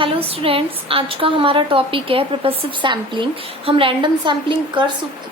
Hello students, आज का हमारा टॉपिक है प्रोपेसिव सैम्पलिंग। हम रैंडम सैम्पलिंग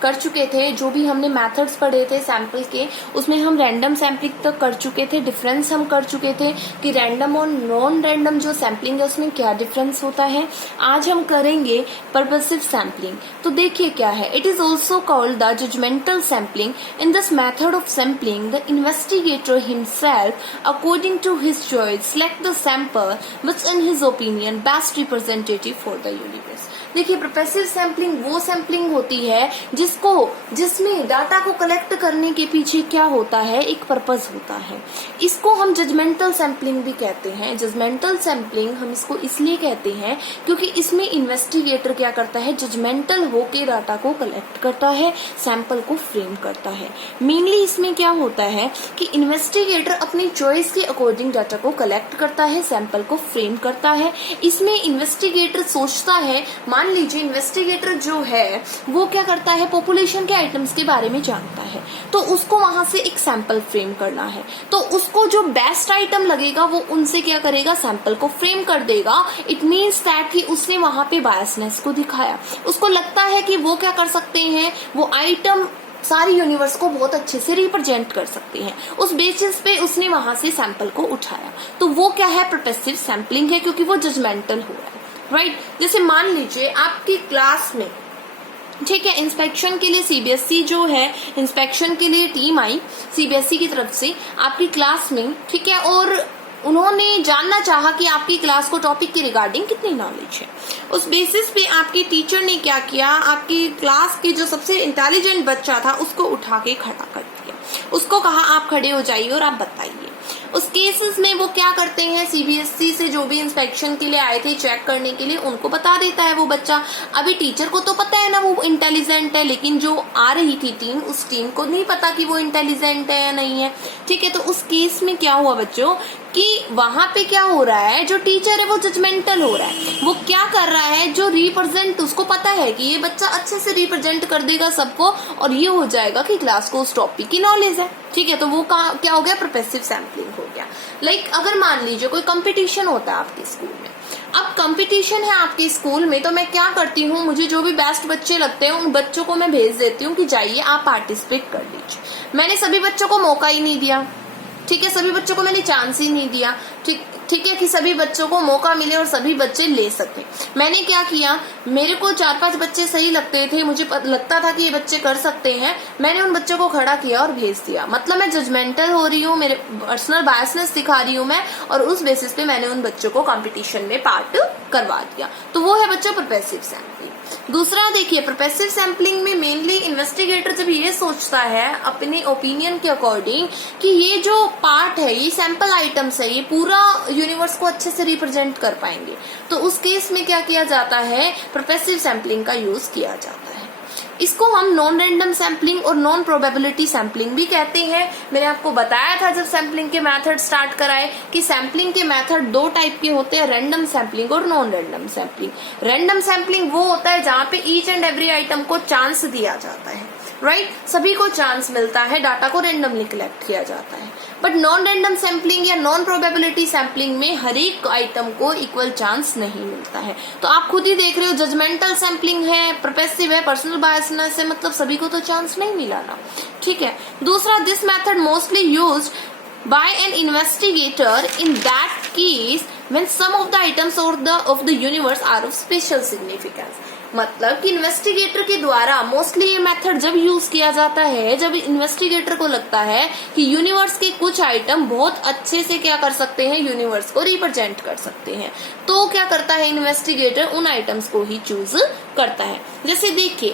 कर चुके थे। जो भी हमने मेथड्स पढ़े थे सैम्पल के, उसमें हम रैंडम सैम्पलिंग तक कर चुके थे। डिफरेंस हम कर चुके थे कि रैंडम और नॉन रैंडम जो सैम्पलिंग है उसमें क्या डिफरेंस होता है। आज हम करेंगे प्रोपेसिव सैम्पलिंग। तो देखिए क्या है, it is also called the judgemental sampling. In this method of sampling the investigator himself according to his choice select the sample which in his opinion best representative for the universe. देखिए, purposive sampling वो sampling होती है जिसमें data को collect करने के पीछे क्या होता है, एक पर्पस होता है। इसको हम जजमेंटल सैम्पलिंग भी कहते हैं। जजमेंटल सैम्पलिंग हम इसको इसलिए कहते हैं क्योंकि इसमें इन्वेस्टिगेटर क्या करता है, जजमेंटल होके डाटा को कलेक्ट करता है, सैंपल को फ्रेम करता है। मेनली इसमें क्या होता है कि इन्वेस्टिगेटर अपनी चॉइस के अकॉर्डिंग डाटा को कलेक्ट करता है, सैंपल को फ्रेम करता है। इसमें इन्वेस्टिगेटर सोचता है, मान लीजिए इन्वेस्टिगेटर जो है वो क्या करता है, पॉपुलेशन के आइटम्स के बारे में जानता है, तो उसको वहां से एक सैंपल फ्रेम करना है। तो उसको जो बेस्ट आइटम लगेगा वो उनसे क्या करेगा, सैंपल को फ्रेम कर देगा। इट मीन्स दैट कि उसने वहां पे बायसनेस को दिखाया। उसको लगता है कि वो क्या कर सकते हैं, वो आइटम सारी यूनिवर्स को बहुत अच्छे से रिप्रेजेंट कर सकते हैं। उस बेसिस पे उसने वहां से सैंपल को उठाया। तो वो क्या है, प्रोपेसिव सैम्पलिंग है, क्योंकि वो जजमेंटल हो रहा है। राइट, जैसे मान लीजिए आपकी क्लास में, ठीक है, इंस्पेक्शन के लिए सीबीएसई जो है, इंस्पेक्शन के लिए टीम आई सीबीएसई की तरफ से आपकी क्लास में, ठीक है, और उन्होंने जानना चाहा कि आपकी क्लास को टॉपिक के रिगार्डिंग कितनी नॉलेज है। उस बेसिस पे आपके टीचर ने क्या किया, आपकी क्लास के जो सबसे इंटेलिजेंट बच्चा था उसको उठा के खड़ा कर दिया। उसको कहा आप खड़े हो जाइए और आप बताइए। उस केसेस में वो क्या करते हैं, सीबीएसई से जो भी इंस्पेक्शन के लिए आए थे चेक करने के लिए, उनको बता देता है वो बच्चा। अभी टीचर को तो पता है ना वो इंटेलिजेंट है, लेकिन जो आ रही थी टीम, उस टीम को नहीं पता कि वो इंटेलिजेंट है या नहीं है। ठीक है, तो उस केस में क्या हुआ बच्चों कि वहां पे क्या हो रहा है, जो टीचर है वो जजमेंटल हो रहा है। वो क्या कर रहा है, जो रिप्रेजेंट, उसको पता है कि ये बच्चा अच्छे से रिप्रेजेंट कर देगा सबको और ये हो जाएगा कि क्लास को उस टॉपिक की नॉलेज है। ठीक है, तो वो क्या हो गया, प्रोपेसिव सैम्पलिंग हो गया। लाइक अगर मान लीजिए कोई कंपटीशन होता है आपके स्कूल में, अब कंपटीशन है आपके स्कूल में, तो मैं क्या करती हूँ, मुझे जो भी बेस्ट बच्चे लगते हैं उन बच्चों को मैं भेज देती हूँ कि जाइए आप पार्टिसिपेट कर लीजिए। मैंने सभी बच्चों को मौका ही नहीं दिया। ठीक है, सभी बच्चों को मैंने चांस ही नहीं दिया। ठीक है, कि सभी बच्चों को मौका मिले और सभी बच्चे ले सके। मैंने क्या किया, मेरे को 4-5 बच्चे सही लगते थे, मुझे लगता था कि ये बच्चे कर सकते हैं, मैंने उन बच्चों को खड़ा किया और भेज दिया। मतलब मैं जजमेंटल हो रही हूँ, मेरे पर्सनल बायसनेस दिखा रही हूँ मैं, और उस बेसिस पे मैंने उन बच्चों को कंपटीशन में पार्ट करवा दिया। तो वो है बच्चों प्रोपेसिव सैम्पलिंग। दूसरा देखिए, प्रोपेसिव सैम्पलिंग में मेनली इन्वेस्टिगेटर जब ये सोचता है अपने ओपिनियन के अकॉर्डिंग कि ये जो पार्ट है, ये सैंपल आइटम्स है, ये पूरा यूनिवर्स को अच्छे से रिप्रेजेंट कर पाएंगे, तो उस केस में क्या किया जाता है, प्रोपेसिव सैम्पलिंग का यूज किया जाता है। इसको हम नॉन रैंडम सैम्पलिंग और नॉन प्रोबेबिलिटी सैम्पलिंग भी कहते हैं। मैंने आपको बताया था जब सैम्पलिंग के मेथड स्टार्ट कराए कि सैम्पलिंग के मेथड 2 टाइप के होते हैं, रैंडम सैम्पलिंग और non random sampling. Random sampling वो होता है जहाँ पे ईच एंड एवरी आइटम को चांस दिया जाता है। राइट, सभी को चांस मिलता है, डाटा को रैंडमली कलेक्ट किया जाता है। बट नॉन रैंडम सैम्पलिंग या नॉन प्रोबेबिलिटी सैम्पलिंग में हर एक आइटम को इक्वल चांस नहीं मिलता है। तो आप खुद ही देख रहे हो, जजमेंटल सैम्पलिंग है, प्रोपेसिव है, पर्सनल बायसनेस है, मतलब सभी को तो चांस नहीं मिला ना। ठीक है, दूसरा, this method mostly used by an investigator in that case when some of the items of the universe are of special significance। मतलब कि इन्वेस्टिगेटर के द्वारा मोस्टली ये मेथड जब यूज किया जाता है जब इन्वेस्टिगेटर को लगता है कि यूनिवर्स के कुछ आइटम बहुत अच्छे से क्या कर सकते हैं, यूनिवर्स को रिप्रेजेंट कर सकते हैं, तो क्या करता है इन्वेस्टिगेटर, उन आइटम्स को ही चूज करता है। जैसे देखिए,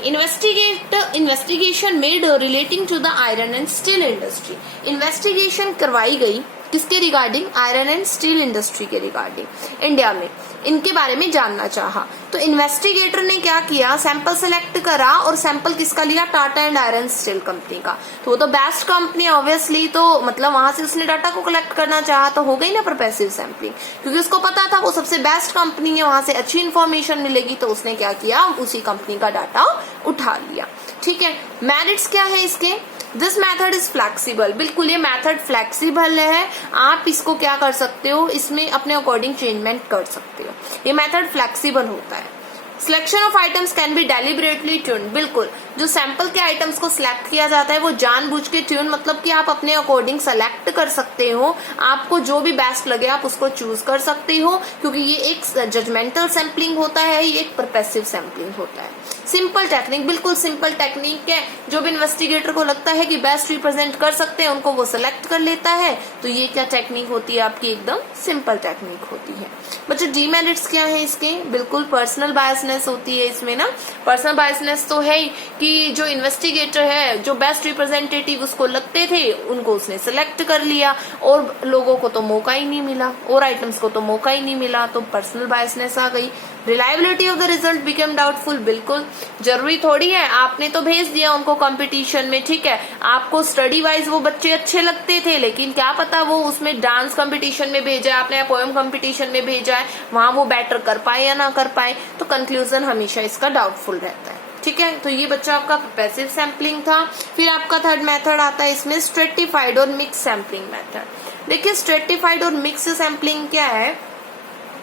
investigation made relating to the iron and steel industry. Investigation करवाई गई किसके regarding, iron and steel industry के रिगार्डिंग, इंडिया में इनके बारे में जानना चाहा। तो इन्वेस्टिगेटर ने क्या किया, सैंपल सेलेक्ट करा और सैंपल किसका लिया, Tata and iron steel company का। तो वो तो बेस्ट कंपनी ऑब्वियसली, तो मतलब वहां से उसने डाटा को कलेक्ट करना चाहा, तो हो गई ना प्रोपेसिव सैम्पलिंग, क्योंकि उसको पता था वो सबसे बेस्ट कंपनी है, वहां से अच्छी इन्फॉर्मेशन मिलेगी, तो उसने क्या किया, उसी कंपनी का डाटा उठा लिया। ठीक है, मेरिट्स क्या है इसके, दिस मेथड इज फ्लेक्सिबल, बिल्कुल ये मेथड फ्लेक्सिबल है, आप इसको क्या कर सकते हो, इसमें अपने अकॉर्डिंग चेंजमेंट कर सकते हो, ये मेथड फ्लेक्सिबल होता है। Selection of items can be deliberately tune, बिल्कुल जो सैंपल के आइटम्स को सिलेक्ट किया जाता है वो जानबूझ के ट्यून, मतलब कि आप अपने अकॉर्डिंग सेलेक्ट कर सकते हो, आपको जो भी बेस्ट लगे आप उसको चूज कर सकते हो, क्योंकि ये एक जजमेंटल सैंपलिंग होता है, ये एक परपेसिव सैंपलिंग होता है। सिंपल टेक्निक, बिल्कुल सिंपल टेक्निक है, जो भी इन्वेस्टिगेटर को लगता है कि बेस्ट रिप्रेजेंट कर सकते हैं उनको वो सिलेक्ट कर लेता है। तो ये क्या टेक्निक होती है आपकी, एकदम सिंपल टेक्निक होती है। बच्चों डीमेरिट्स क्या है इसके, बिल्कुल पर्सनल बायसनेस होती है इसमें ना, पर्सनल बायसनेस तो है कि जो इन्वेस्टिगेटर है, जो बेस्ट रिप्रेजेंटेटिव उसको लगते थे उनको उसने सिलेक्ट कर लिया, और लोगों को तो मौका ही नहीं मिला, और आइटम्स को तो मौका ही नहीं मिला, तो पर्सनल बायसनेस आ गई। Reliability of the result become doubtful, बिल्कुल जरूरी थोड़ी है, आपने तो भेज दिया उनको कंपटीशन में, ठीक है, आपको स्टडी वाइज वो बच्चे अच्छे लगते थे, लेकिन क्या पता वो उसमें डांस कंपटीशन में भेजा है आपने, पोएम कंपटीशन में भेजा है, वहां वो बेटर कर पाए या ना कर पाए, तो कंक्लूजन हमेशा इसका डाउटफुल रहता है। ठीक है, तो ये बच्चा आपका पैसिव सैंपलिंग था। फिर आपका थर्ड मेथड आता है इसमें स्ट्रेटिफाइड और मिक्स सैंपलिंग मेथड। देखिए स्ट्रेटिफाइड और मिक्स सैंपलिंग क्या है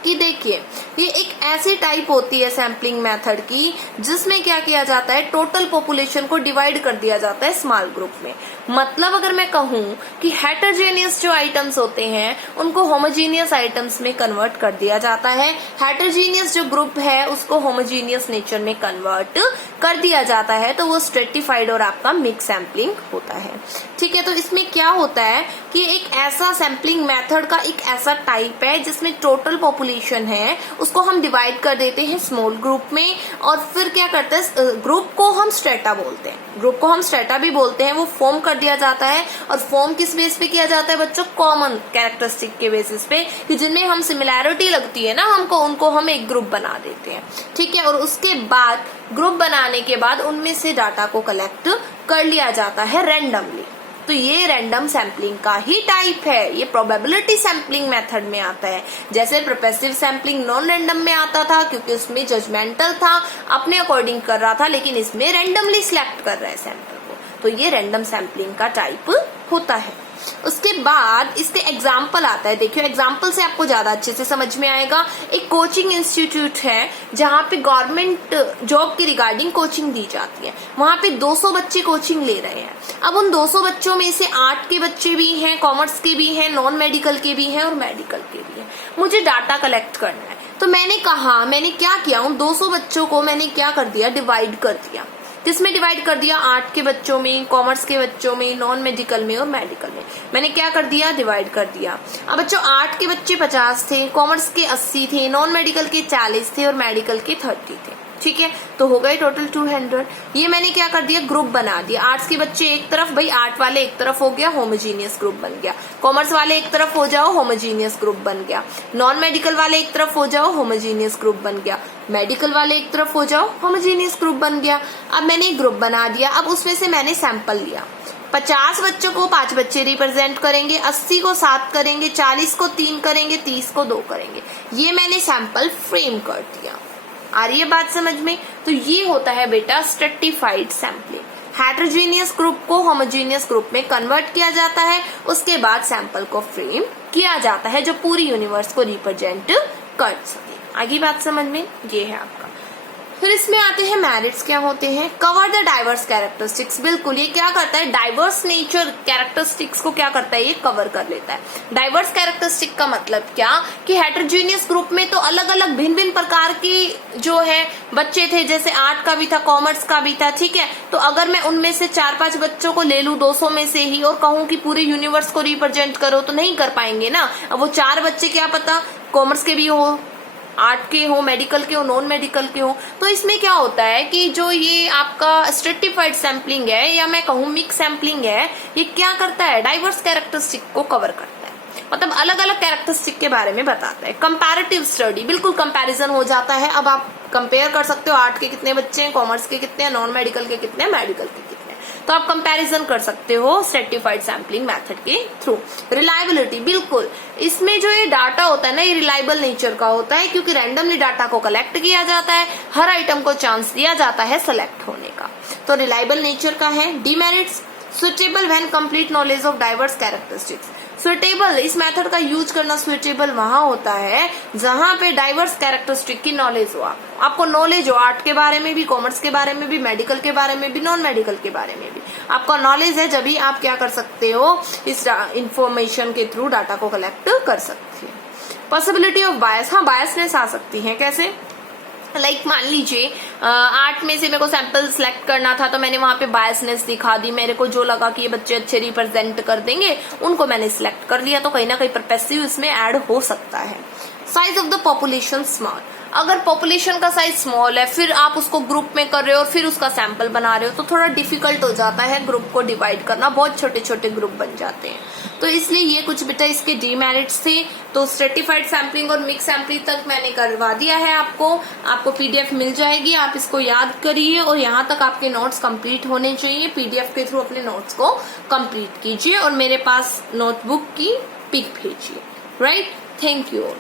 कि देखिए ये एक ऐसी टाइप होती है सैंपलिंग मेथड की जिसमें क्या किया जाता है, टोटल पॉपुलेशन को डिवाइड कर दिया जाता है स्मॉल ग्रुप में। मतलब अगर मैं कहूं कि हेटरजेनियस जो आइटम्स होते हैं उनको होमोजीनियस आइटम्स में कन्वर्ट कर दिया जाता है, हेटरजेनियस जो ग्रुप है उसको होमोजीनियस नेचर में कन्वर्ट कर दिया जाता है, तो वो स्ट्रेटिफाइड और आपका मिक्स सैंपलिंग होता है। ठीक है, तो इसमें क्या होता है कि एक ऐसा सैंपलिंग मेथड का एक ऐसा टाइप है जिसमें टोटल पॉपुलेशन है उसको हम डिवाइड कर देते हैं स्मॉल ग्रुप में, और फिर क्या करते हैं, ग्रुप को हम स्ट्रेटा बोलते हैं, ग्रुप को हम स्ट्रेटा भी बोलते हैं, वो फॉर्म कर दिया जाता है। और फॉर्म किस बेस पे किया जाता है बच्चों, कॉमन कैरेक्टरिस्टिक के बेसिस पे, कि जिनमें हम सिमिलैरिटी लगती है ना हमको, उनको हम एक ग्रुप बना देते हैं। ठीक है, और उसके बाद ग्रुप बनाने के बाद उनमें से डाटा को कलेक्ट कर लिया जाता है रैंडमली। तो ये रैंडम सैंपलिंग का ही टाइप है, ये प्रोबेबिलिटी सैंपलिंग मेथड में आता है। जैसे प्रोपेसिव सैंपलिंग नॉन रैंडम में आता था क्योंकि उसमें जजमेंटल था, अपने अकॉर्डिंग कर रहा था, लेकिन इसमें रैंडमली सिलेक्ट कर रहा है सैंपल को, तो ये रैंडम सैंपलिंग का टाइप होता है। उसके बाद इसके एग्जाम्पल आता है, देखियो एग्जाम्पल से आपको ज्यादा अच्छे से समझ में आएगा। एक कोचिंग इंस्टीट्यूट है जहाँ पे गवर्नमेंट जॉब की रिगार्डिंग कोचिंग दी जाती है, वहां पे 200 बच्चे कोचिंग ले रहे हैं। अब उन 200 बच्चों में से आर्ट के बच्चे भी हैं, कॉमर्स के भी हैं, नॉन मेडिकल के भी हैं और मेडिकल के भी हैं। मुझे डाटा कलेक्ट करना है, तो मैंने क्या किया, उन 200 बच्चों को मैंने क्या कर दिया, डिवाइड कर दिया। किसमें डिवाइड कर दिया, आर्ट के बच्चों में, कॉमर्स के बच्चों में, नॉन मेडिकल में और मेडिकल में। मैंने क्या कर दिया, डिवाइड कर दिया। अब बच्चों आर्ट के बच्चे 50 थे, कॉमर्स के 80 थे, नॉन मेडिकल के 40 थे और मेडिकल के 30 थे। ठीक है, तो हो गए टोटल 200। ये मैंने क्या कर दिया, ग्रुप बना दिया। आर्ट्स के बच्चे एक तरफ, भाई आर्ट वाले एक तरफ हो गया, होमोजीनियस ग्रुप बन गया। कॉमर्स वाले एक तरफ हो जाओ, होमोजीनियस ग्रुप बन गया। नॉन मेडिकल वाले एक तरफ हो जाओ, होमोजीनियस ग्रुप बन गया। मेडिकल वाले एक तरफ हो जाओ, होमोजीनियस ग्रुप बन गया। अब मैंने एक ग्रुप बना दिया, अब उसमें से मैंने सैंपल लिया। 50 बच्चों को 5 बच्चे रिप्रेजेंट करेंगे, 80 को 7 करेंगे, 40 को 3 करेंगे, 30 को 2 करेंगे। ये मैंने सैंपल फ्रेम कर दिया। आ रही है बात समझ में? तो ये होता है बेटा स्ट्रेटिफाइड सैंपलिंग। हेटेरोजेनियस ग्रुप को होमोजेनियस ग्रुप में कन्वर्ट किया जाता है, उसके बाद सैंपल को फ्रेम किया जाता है जो पूरी यूनिवर्स को रिप्रेजेंट कर सके। आगे बात समझ में? ये है आपका। फिर इसमें आते हैं मेरिट्स क्या होते हैं। कवर द डाइवर्स कैरेक्टरिस्टिक्स, बिल्कुल ये क्या करता है, डाइवर्स नेचर कैरेक्टरिस्टिक्स को क्या करता है, ये कवर कर लेता है। डाइवर्स कैरेक्टरिस्टिक का मतलब क्या कि हेटेरोजेनियस ग्रुप में तो अलग अलग भिन्न भिन्न प्रकार के जो है बच्चे थे, जैसे आर्ट का भी था, कॉमर्स का भी था। ठीक है, तो अगर मैं उनमें से 4-5 बच्चों को ले लूं 200 में से ही और कहूं कि पूरे यूनिवर्स को रिप्रेजेंट करो, तो नहीं कर पाएंगे ना। अब वो 4 बच्चे क्या पता कॉमर्स के भी हो, आर्ट के हो, मेडिकल के हो, नॉन मेडिकल के हो। तो इसमें क्या होता है कि जो ये आपका स्ट्रेटिफाइड सैंपलिंग है या मैं कहूँ मिक्स सैंपलिंग है, ये क्या करता है, डाइवर्स कैरेक्टरिस्टिक को कवर करता है, मतलब अलग अलग कैरेक्टरिस्टिक के बारे में बताता है। कंपैरेटिव स्टडी, बिल्कुल कंपैरिजन हो जाता है। अब आप कंपेयर कर सकते हो आर्ट के कितने बच्चे हैं, कॉमर्स के कितने हैं, नॉन मेडिकल के कितने हैं, मेडिकल के कितने हैं, तो आप कंपैरिजन कर सकते हो स्ट्रेटिफाइड सैंपलिंग मेथड के थ्रू। रिलायबिलिटी, बिल्कुल इसमें जो ये डाटा होता है ना, ये रिलायबल नेचर का होता है क्योंकि रैंडमली डाटा को कलेक्ट किया जाता है, हर आइटम को चांस दिया जाता है सेलेक्ट होने का, तो रिलायबल नेचर का है। Demerits, suitable when complete knowledge of diverse characteristics. Suitable, इस मेथड का यूज करना सुटेबल वहां होता है जहां पे डाइवर्स कैरेक्टरिस्टिक की नॉलेज हो। आपको नॉलेज हो आर्ट के बारे में भी, कॉमर्स के बारे में भी, मेडिकल के बारे में भी, नॉन मेडिकल के बारे में भी आपका नॉलेज है, जब भी आप क्या कर सकते हो, इस इंफॉर्मेशन के थ्रू डाटा को कलेक्ट कर सकते हैं। पॉसिबिलिटी ऑफ बायस, हाँ बायसनेस आ सकती है। कैसे? लाइक मान लीजिए आर्ट में से मेरे को सैंपल सिलेक्ट करना था तो मैंने वहां पे बायसनेस दिखा दी, मेरे को जो लगा कि ये बच्चे अच्छे रिप्रेजेंट कर देंगे उनको मैंने सिलेक्ट कर लिया, तो कहीं ना कहीं परपेसिव इसमें ऐड हो सकता है। Size of the population small, अगर पॉपुलेशन का साइज स्मॉल है फिर आप उसको ग्रुप में कर रहे हो और फिर उसका सैंपल बना रहे हो तो थोड़ा डिफिकल्ट हो जाता है ग्रुप को डिवाइड करना, बहुत छोटे छोटे ग्रुप बन जाते हैं। तो इसलिए ये कुछ बेटा इसके डीमेरिट्स थे। तो स्ट्रेटिफाइड सैम्पलिंग और मिक्स सैम्पलिंग तक मैंने करवा दिया है आपको पीडीएफ मिल जाएगी, आप इसको याद करिए और यहाँ तक आपके नोट्स कंप्लीट होने चाहिए। पीडीएफ के थ्रू अपने नोट्स को कंप्लीट कीजिए और मेरे पास नोटबुक की पिक भेजिए। Right, thank you all.